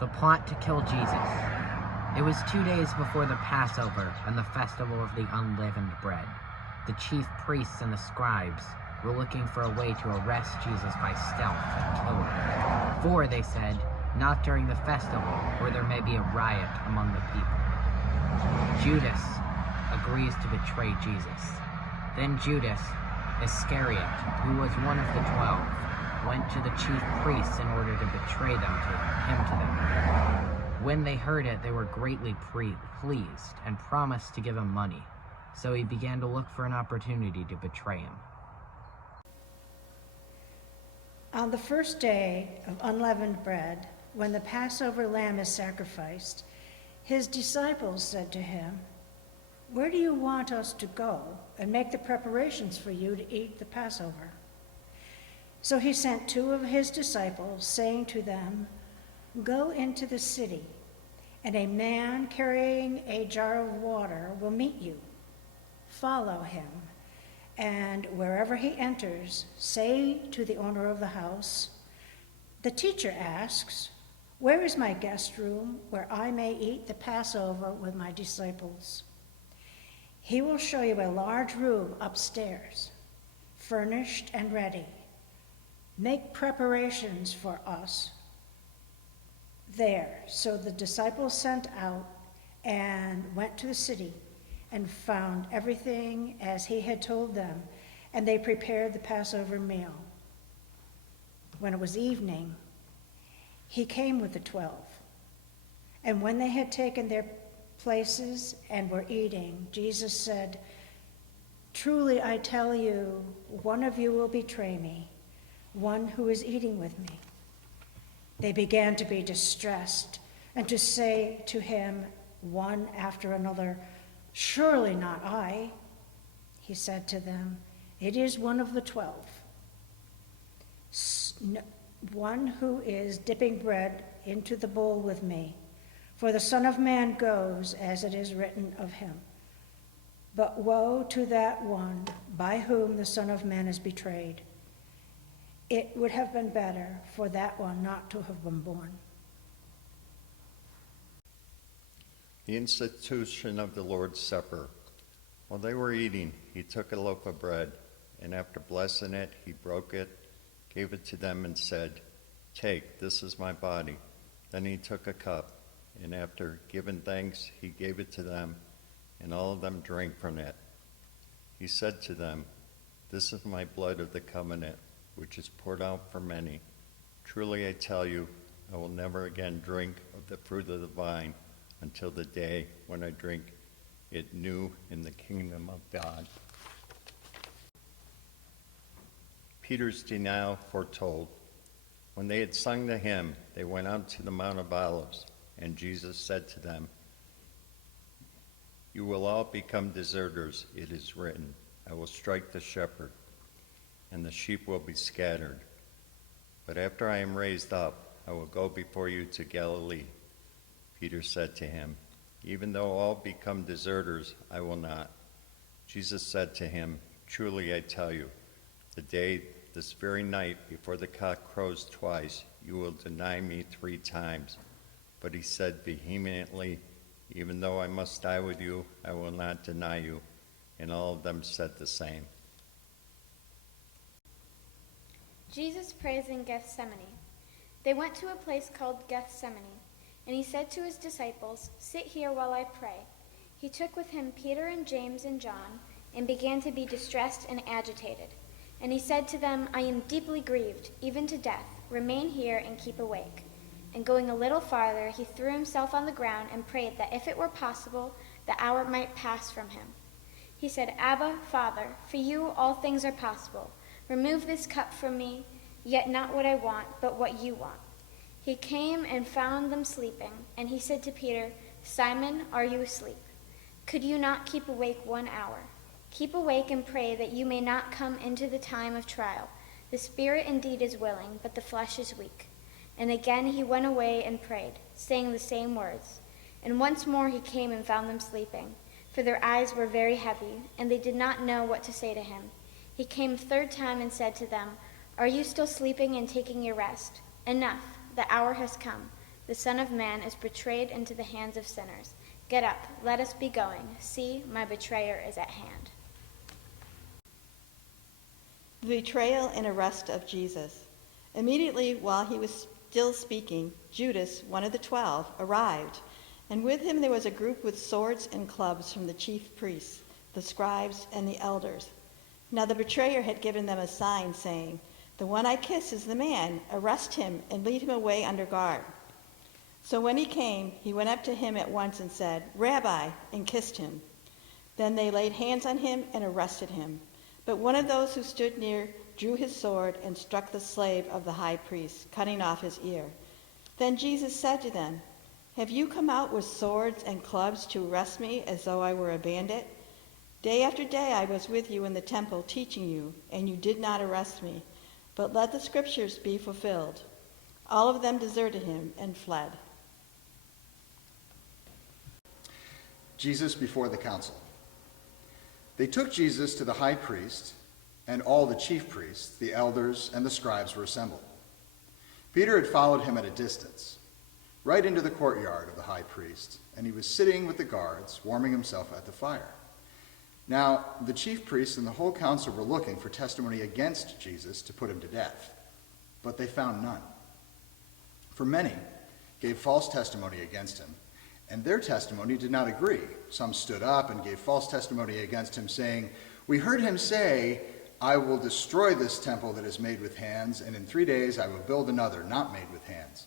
The plot to kill Jesus. It was 2 days before the Passover and the festival of the unleavened bread. The chief priests and the scribes were looking for a way to arrest Jesus by stealth and kill him. For, they said, not during the festival, or there may be a riot among the people. Judas agrees to betray Jesus. Then Judas Iscariot, who was one of the 12, went to the chief priests in order to betray him to them. When they heard it, they were greatly pleased and promised to give him money. So he began to look for an opportunity to betray him. On the first day of unleavened bread, when the Passover lamb is sacrificed, his disciples said to him, "Where do you want us to go and make the preparations for you to eat the Passover?" So he sent 2 of his disciples, saying to them, "Go into the city, and a man carrying a jar of water will meet you. Follow him, and wherever he enters, say to the owner of the house, 'The teacher asks, where is my guest room where I may eat the Passover with my disciples?' He will show you a large room upstairs, furnished and ready. Make preparations for us there." So the disciples sent out and went to the city and found everything as he had told them, and they prepared the Passover meal. When it was evening, he came with the 12. And when they had taken their places and were eating, Jesus said, "Truly I tell you, one of you will betray me, one who is eating with me." They began to be distressed and to say to him, one after another, "Surely not I." He said to them, "It is one of the 12, one who is dipping bread into the bowl with me. For the Son of Man goes as it is written of him. But woe to that one by whom the Son of Man is betrayed. It would have been better for that one not to have been born." The institution of the Lord's Supper. While they were eating, he took a loaf of bread, and after blessing it, he broke it, gave it to them, and said, "Take, this is my body." Then he took a cup, and after giving thanks, he gave it to them, and all of them drank from it. He said to them, "This is my blood of the covenant, which is poured out for many. Truly I tell you, I will never again drink of the fruit of the vine until the day when I drink it new in the kingdom of God." Peter's denial foretold. When they had sung the hymn, they went out to the Mount of Olives, and Jesus said to them, "You will all become deserters, it is written, I will strike the shepherd, and the sheep will be scattered. But after I am raised up, I will go before you to Galilee." Peter said to him, "Even though all become deserters, I will not." Jesus said to him, "Truly I tell you, this very night, before the cock crows twice, you will deny me 3 times. But he said vehemently, "Even though I must die with you, I will not deny you." And all of them said the same. Jesus prays in Gethsemane. They went to a place called Gethsemane, and he said to his disciples, "Sit here while I pray." He took with him Peter and James and John, and began to be distressed and agitated. And he said to them, "I am deeply grieved, even to death. Remain here and keep awake." And going a little farther, he threw himself on the ground and prayed that if it were possible, the hour might pass from him. He said, "Abba, Father, for you all things are possible. Remove this cup from me, yet not what I want, but what you want." He came and found them sleeping, and he said to Peter, "Simon, are you asleep? Could you not keep awake 1 hour? Keep awake and pray that you may not come into the time of trial. The spirit indeed is willing, but the flesh is weak." And again he went away and prayed, saying the same words. And once more he came and found them sleeping, for their eyes were very heavy, and they did not know what to say to him. He came a 3rd time and said to them, "Are you still sleeping and taking your rest? Enough, the hour has come. The Son of Man is betrayed into the hands of sinners. Get up, let us be going. See, my betrayer is at hand. The betrayal and arrest of Jesus. Immediately while he was still speaking, Judas, one of the 12, arrived, and with him there was a group with swords and clubs from the chief priests, the scribes, and the elders. Now the betrayer had given them a sign, saying, "The one I kiss is the man. Arrest him and lead him away under guard." So when he came, he went up to him at once and said, "Rabbi," and kissed him. Then they laid hands on him and arrested him. But one of those who stood near drew his sword and struck the slave of the high priest, cutting off his ear. Then Jesus said to them, "Have you come out with swords and clubs to arrest me as though I were a bandit? Day after day I was with you in the temple teaching you, and you did not arrest me. But let the scriptures be fulfilled." All of them deserted him and fled. Jesus before the council. They took Jesus to the high priest, and all the chief priests, the elders, and the scribes were assembled. Peter had followed him at a distance, right into the courtyard of the high priest, and he was sitting with the guards, warming himself at the fire. Now, the chief priests and the whole council were looking for testimony against Jesus to put him to death, but they found none. For many gave false testimony against him, and their testimony did not agree. Some stood up and gave false testimony against him, saying, "We heard him say, 'I will destroy this temple that is made with hands, and in 3 days I will build another not made with hands.'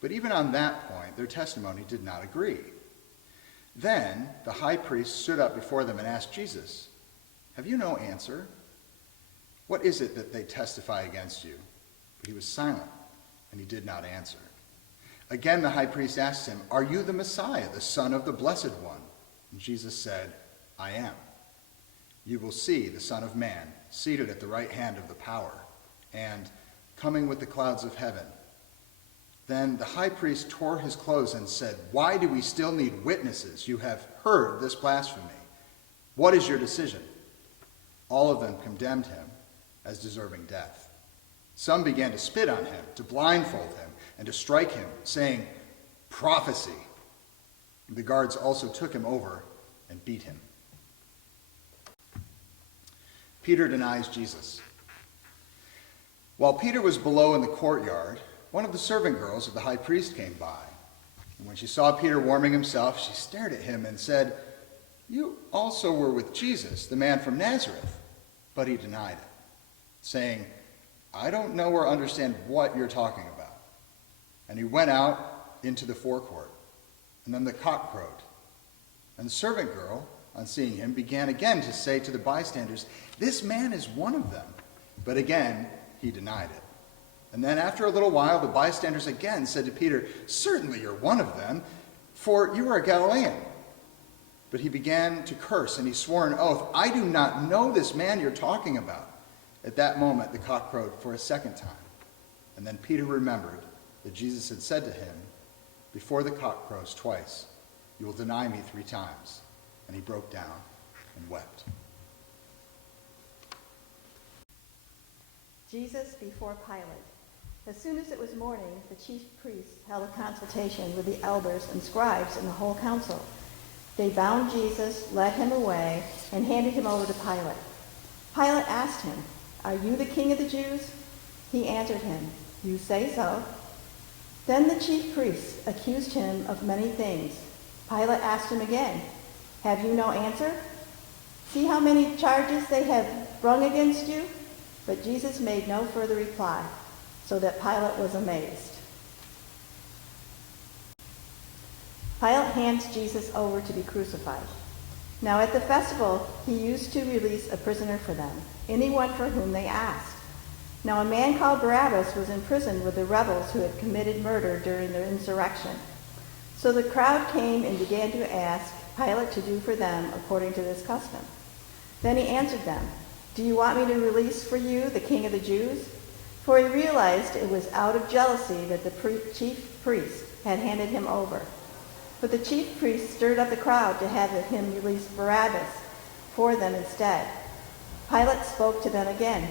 But even on that point, their testimony did not agree." Then the high priest stood up before them and asked Jesus, "Have you no answer? What is it that they testify against you?" But he was silent, and he did not answer. Again the high priest asked him, "Are you the Messiah, the Son of the Blessed One?" And Jesus said, "I am. You will see the Son of Man seated at the right hand of the power, and coming with the clouds of heaven." Then the high priest tore his clothes and said, "Why do we still need witnesses? You have heard this blasphemy. What is your decision?" All of them condemned him as deserving death. Some began to spit on him, to blindfold him, and to strike him, saying, "Prophecy." The guards also took him over and beat him. Peter denies Jesus. While Peter was below in the courtyard, one of the servant girls of the high priest came by. And when she saw Peter warming himself, she stared at him and said, "You also were with Jesus, the man from Nazareth." But he denied it, saying, "I don't know or understand what you're talking about." And he went out into the forecourt. And then the cock crowed. And the servant girl, on seeing him, began again to say to the bystanders, "This man is one of them." But again he denied it. And then after a little while, the bystanders again said to Peter, "Certainly you're one of them, for you are a Galilean." But he began to curse, and he swore an oath, "I do not know this man you're talking about." At that moment, the cock crowed for a second time. And then Peter remembered that Jesus had said to him, "Before the cock crows twice, you will deny me 3 times." And he broke down and wept. Jesus before Pilate. As soon as it was morning, the chief priests held a consultation with the elders and scribes and the whole council. They bound Jesus, led him away, and handed him over to Pilate. Pilate asked him, "Are you the king of the Jews?" He answered him, "You say so." Then the chief priests accused him of many things. Pilate asked him again, "Have you no answer? See how many charges they have brung against you?" But Jesus made no further reply, so that Pilate was amazed. Pilate hands Jesus over to be crucified. Now at the festival, he used to release a prisoner for them, anyone for whom they asked. Now a man called Barabbas was in prison with the rebels who had committed murder during the insurrection. So the crowd came and began to ask Pilate to do for them according to this custom. Then he answered them, "Do you want me to release for you the king of the Jews?" For he realized it was out of jealousy that the chief priest had handed him over. But the chief priest stirred up the crowd to have him release Barabbas for them instead. Pilate spoke to them again.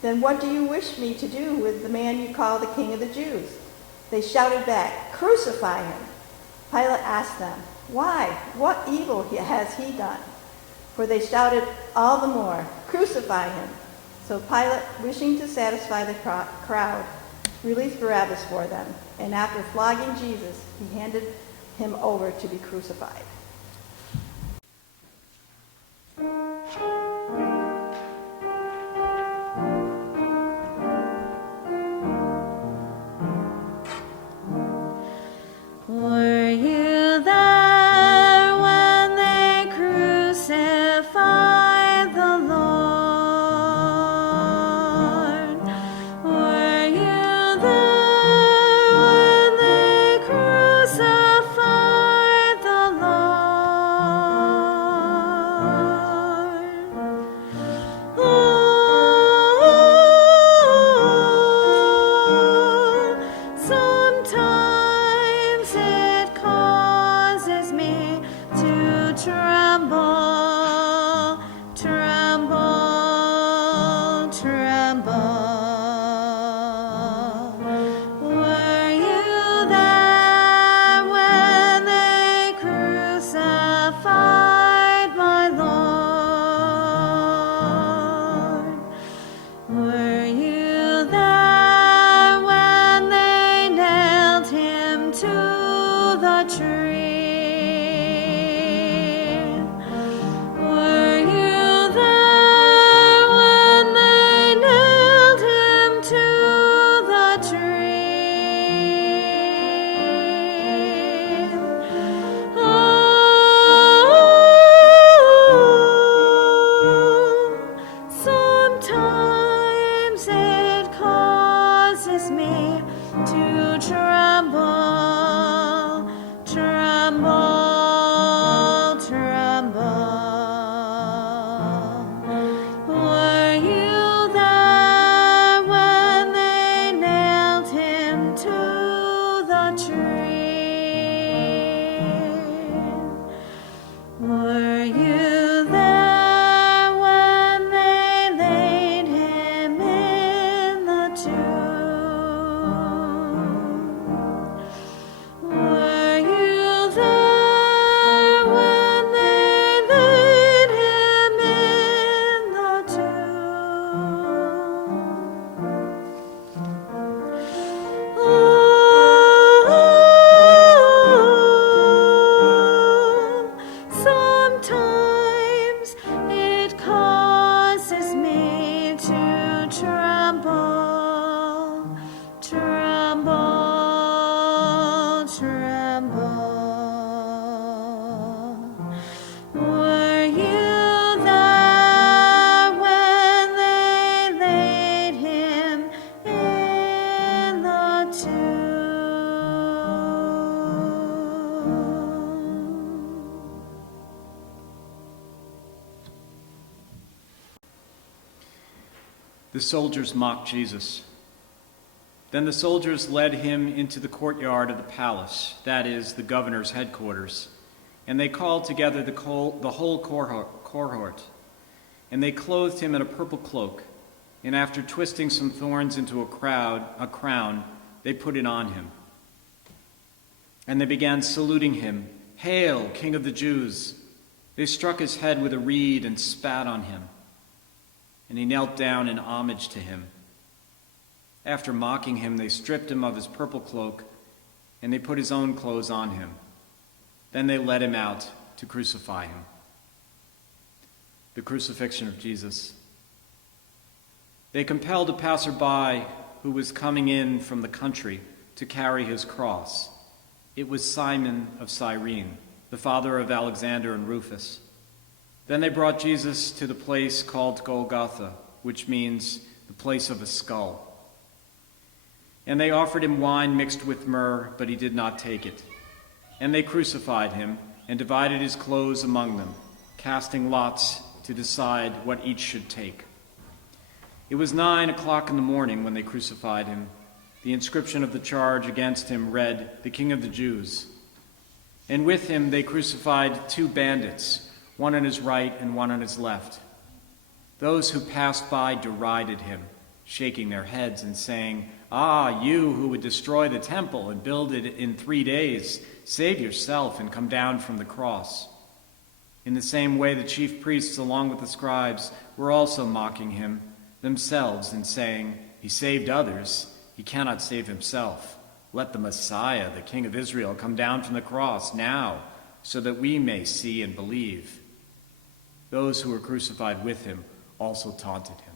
"Then what do you wish me to do with the man you call the king of the Jews?" They shouted back, "Crucify him!" Pilate asked them, "Why? What evil has he done?" For they shouted all the more, "Crucify him!" So Pilate, wishing to satisfy the crowd, released Barabbas for them, and after flogging Jesus, he handed him over to be crucified. Were you there when they crucified the Lord? Were you there when they crucified the Lord? Oh, sometimes it causes me to tremble, tremble, tremble. Were you there when they crucified my Lord? Were you there when they nailed him to the tree? Were you there when they nailed him to the tree? Oh, sometimes it causes me to tremble, tremble, tremble. Were you there when they nailed him to the tree? Were you there when they laid him in the tomb? Were you there when they laid him in the tomb? Oh, sometimes it causes me to tremble, tremble, tremble. Were you there when they laid him in the tomb? The soldiers mocked Jesus. Then the soldiers led him into the courtyard of the palace, that is, the governor's headquarters, and they called together the whole cohort, and they clothed him in a purple cloak, and after twisting some thorns into a crown, they put it on him. And they began saluting him, "Hail, King of the Jews!" They struck his head with a reed and spat on him, and he knelt down in homage to him. After mocking him, they stripped him of his purple cloak, and they put his own clothes on him. Then they led him out to crucify him. The crucifixion of Jesus. They compelled a passerby who was coming in from the country to carry his cross. It was Simon of Cyrene, the father of Alexander and Rufus. Then they brought Jesus to the place called Golgotha, which means the place of a skull. And they offered him wine mixed with myrrh, but he did not take it. And they crucified him and divided his clothes among them, casting lots to decide what each should take. It was 9:00 in the morning when they crucified him. The inscription of the charge against him read, "The King of the Jews." And with him they crucified 2 bandits, one on his right and one on his left. Those who passed by derided him, shaking their heads and saying, "Ah, you who would destroy the temple and build it in 3 days, save yourself and come down from the cross." In the same way, the chief priests, along with the scribes, were also mocking him themselves and saying, "He saved others, he cannot save himself. Let the Messiah, the King of Israel, come down from the cross now, so that we may see and believe." Those who were crucified with him also taunted him.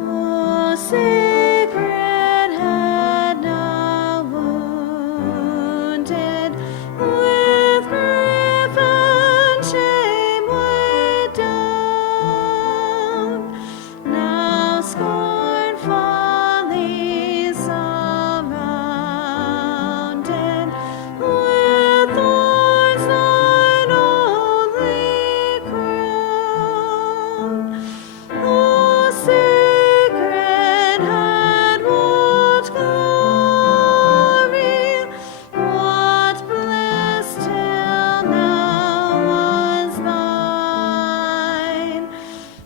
Oh, sacred head now wounded, with grief and shame weighed down, now scornfully surrounded, with thorns thine only crown. Oh, sacred head, what glory, what bliss till now was thine.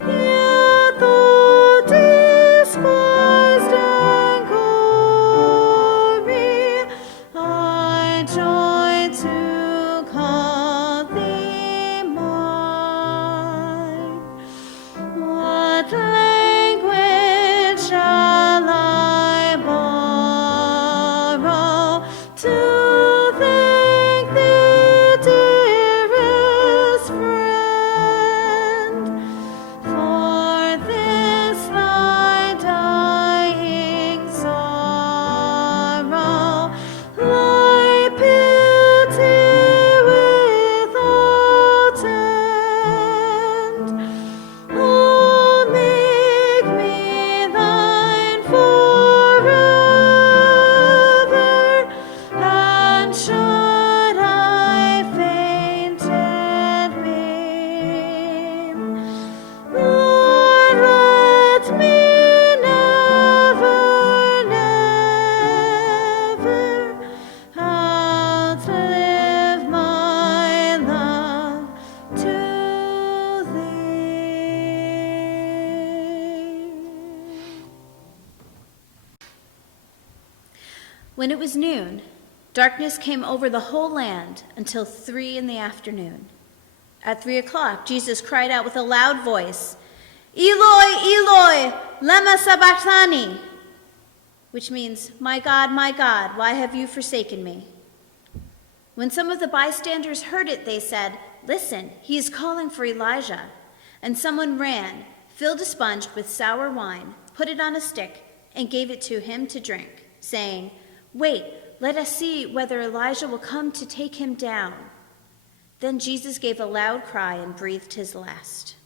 Yet though despised and gory, I joy to call thee mine. What language shall I borrow to thank thee, dearest friend, for this thy dying sorrow, thy pity without end? Oh, make me thine forever, and should I fainted mean, Lord, let me never, never outlive my love to thee. When it was noon, darkness came over the whole land until 3 p.m. At 3 o'clock, Jesus cried out with a loud voice, "Eloi, Eloi, lema sabachthani," which means, my God, why have you forsaken me?" When some of the bystanders heard it, they said, "Listen, he is calling for Elijah." And someone ran, filled a sponge with sour wine, put it on a stick, and gave it to him to drink, saying, "Wait, let us see whether Elijah will come to take him down." Then Jesus gave a loud cry and breathed his last.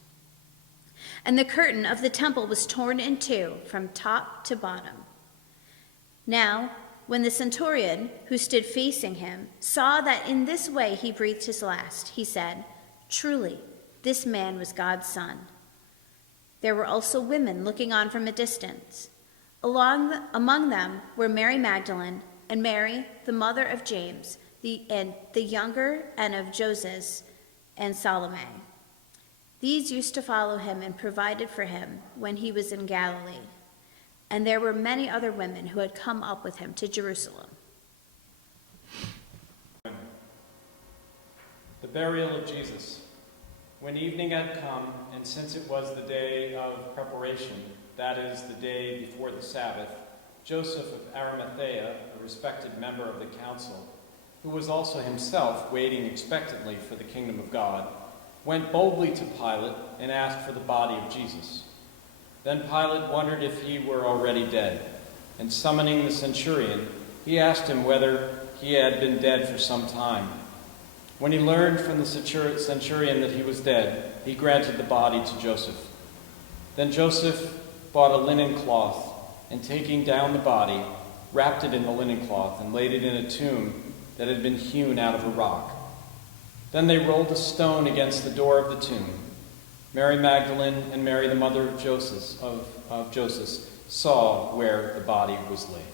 And the curtain of the temple was torn in two from top to bottom. Now, when the centurion, who stood facing him, saw that in this way he breathed his last, he said, "Truly, this man was God's son." There were also women looking on from a distance. Among them were Mary Magdalene and Mary, the mother of James, the younger, and of Joses and Salome. These used to follow him and provided for him when he was in Galilee. And there were many other women who had come up with him to Jerusalem. The burial of Jesus. When evening had come, and since it was the day of preparation, that is, the day before the Sabbath, Joseph of Arimathea, a respected member of the council, who was also himself waiting expectantly for the kingdom of God, went boldly to Pilate and asked for the body of Jesus. Then Pilate wondered if he were already dead, and summoning the centurion, he asked him whether he had been dead for some time. When he learned from the centurion that he was dead, he granted the body to Joseph. Then Joseph bought a linen cloth, and taking down the body, wrapped it in the linen cloth and laid it in a tomb that had been hewn out of a rock. Then they rolled a stone against the door of the tomb. Mary Magdalene and Mary, the mother of Joseph, saw where the body was laid.